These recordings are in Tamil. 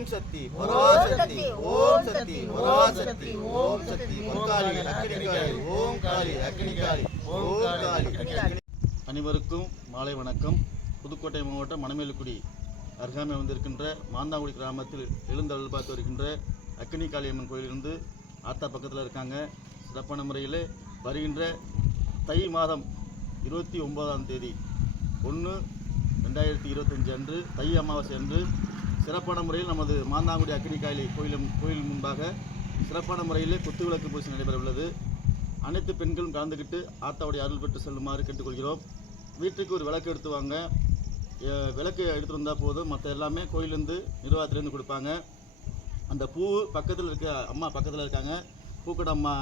ஓம் சக்தி பராசக்தி ஓம் சக்தி பராசக்தி ஓம் சக்தி பொற்காளி அக்கினி காளி ஓம் காளி அக்கினி காளி ஓம் காளி அனைவருக்கும் மாலை வணக்கம். புதுக்கோட்டை மாவட்டம் மணமேலுக்குடி அருகாமை வந்திருக்கின்ற மாந்தாங்குடி கிராமத்தில் எழுந்தருள் பார்த்து வருகின்ற அக்னி காளியம்மன் கோயிலிருந்து ஆத்தா பக்கத்தில் இருக்காங்க. சிறப்பான முறையில் வருகின்ற தை மாதம் இருபத்தி ஒன்பதாம் தேதி ஒன்று ரெண்டாயிரத்தி இருபத்தஞ்சு அன்று தை அமாவாசை அன்று சிறப்பான முறையில் நமது மாந்தாங்குடி அக்கினி கோயிலும் கோயில் முன்பாக சிறப்பான முறையில் குத்துவிளக்கு பூஜை நடைபெற உள்ளது அனைத்து பெண்களும் கலந்துக்கிட்டு ஆத்தாவுடைய அருள் பெற்று செல்லுமாறு கேட்டுக்கொள்கிறோம். வீட்டுக்கு ஒரு விளக்கு எடுத்து வாங்க. விளக்கு எடுத்து வந்தால் போதும். மற்ற எல்லாமே கோயிலேருந்து நிர்வாகத்திலேருந்து கொடுப்பாங்க. அந்த பூ பக்கத்தில் இருக்க அம்மா பக்கத்தில் இருக்காங்க. பூக்கடை அம்மா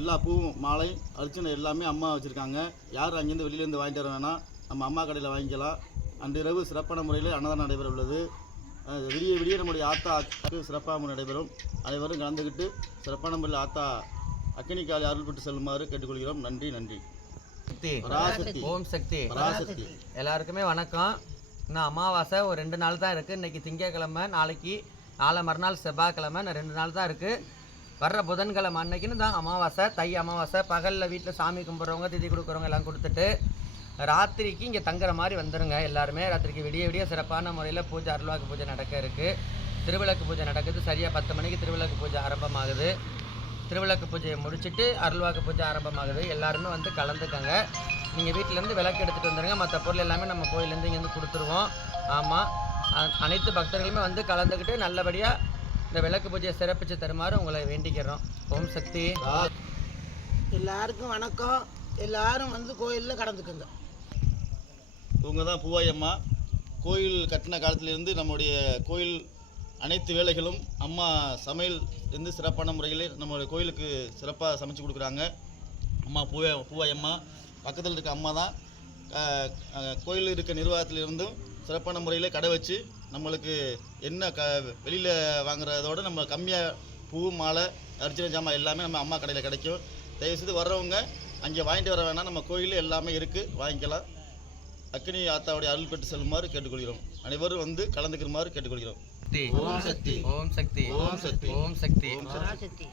எல்லா பூவும் மாலை அர்ச்சனை எல்லாமே அம்மா வச்சுருக்காங்க. யார் அங்கேருந்து வெளியிலேருந்து வாங்கிட்டு வர வேணாம். நம்ம அம்மா கடையில் வாங்கிக்கலாம். அன்று இரவு சிறப்பான முறையில் அன்னதானம் நடைபெற உள்ளது விடிய விடிய நம்முடைய ஆத்தா சிறப்பாக நடைபெறும். அனைவரும் கலந்துக்கிட்டு சிறப்பான முறையில் ஆத்தா அக்கினி காலை அருள் பெற்று செல்லுமாறு கேட்டுக்கொள்கிறோம். நன்றி நன்றி. சக்தி. பராசக்தி. ஓம் சக்தி. பராசக்தி. எல்லாருக்குமே வணக்கம். இன்னும் அமாவாசை ஒரு ரெண்டு நாள் தான் இருக்குது இன்னைக்கு திங்கக்கிழமை நாளைக்கு நாளை மறுநாள் செவ்வாய்க்கிழமை இன்னும் ரெண்டு நாள் தான் இருக்குது வர்ற புதன்கிழமை அன்னைக்குன்னு தான் அமாவாசை தை அமாவாசை. பகலில் வீட்டில் சாமி கும்பிட்றவங்க திதி கொடுக்குறவங்க எல்லாம் கொடுத்துட்டு ராத்திரிக்கு இங்கே தங்குற மாதிரி வந்துடுங்க எல்லாருமே. ராத்திரிக்கு விடிய விடிய சிறப்பான முறையில் பூஜை அருள்வாக்கு பூஜை நடக்க இருக்குது திருவிளக்கு பூஜை நடக்குது. சரியாக பத்து மணிக்கு திருவிளக்கு பூஜை ஆரம்பமாகுது. திருவிளக்கு பூஜையை முடிச்சுட்டு அருள்வாக்கு பூஜை ஆரம்பமாகுது. எல்லாருமே வந்து கலந்துக்கங்க. நீங்கள் வீட்டிலேருந்து விளக்கு எடுத்துகிட்டு வந்துடுங்க மற்ற பொருள் எல்லாமே நம்ம கோயிலேருந்து இங்கேருந்து கொடுத்துருவோம். ஆமாம் அனைத்து பக்தர்களுமே வந்து கலந்துக்கிட்டு நல்லபடியாக இந்த விளக்கு பூஜையை சிறப்பித்து தருமாறு உங்களை வேண்டிக்கிறோம். ஓம் சக்தி. எல்லாருக்கும் வணக்கம். எல்லாரும் வந்து கோயிலில் கலந்துக்குங்க. இவங்க தான் பூவாய் அம்மா கோயில் கட்டின காலத்திலிருந்து நம்முடைய கோயில் அனைத்து வேலைகளும் அம்மா சமையல் இருந்து சிறப்பான முறையில் நம்மளுடைய கோயிலுக்கு சிறப்பாக சமைச்சு கொடுக்குறாங்க. அம்மா பூவை பூவாய் அம்மா பக்கத்தில் இருக்க அம்மா தான் கோயில் இருக்க நிர்வாகத்திலிருந்தும் சிறப்பான முறையில் கடை வச்சு நம்மளுக்கு என்ன க வெளியில் வாங்குறதோட நம்ம கம்மியாக பூ மாலை அர்ச்சனை ஜாமான் எல்லாமே நம்ம அம்மா கடையில் கிடைக்கும். தயவுசெய்து வர்றவங்க அங்கே வாங்கிட்டு வர வேணாம். நம்ம கோயிலில் எல்லாமே இருக்குது வாங்கிக்கலாம். அக்னி ஆத்தாவுடைய அருள் பெற்று செல்லுமாறு கேட்டுக்கொள்கிறோம். அனைவரும் வந்து கலந்துக்கிறமாறு கேட்டுக்கொள்கிறோம். சக்தி ஓம் சக்தி. ஓம் சக்தி. ஓம் சக்தி. ஓம் சக்தி. ஓம் சக்தி.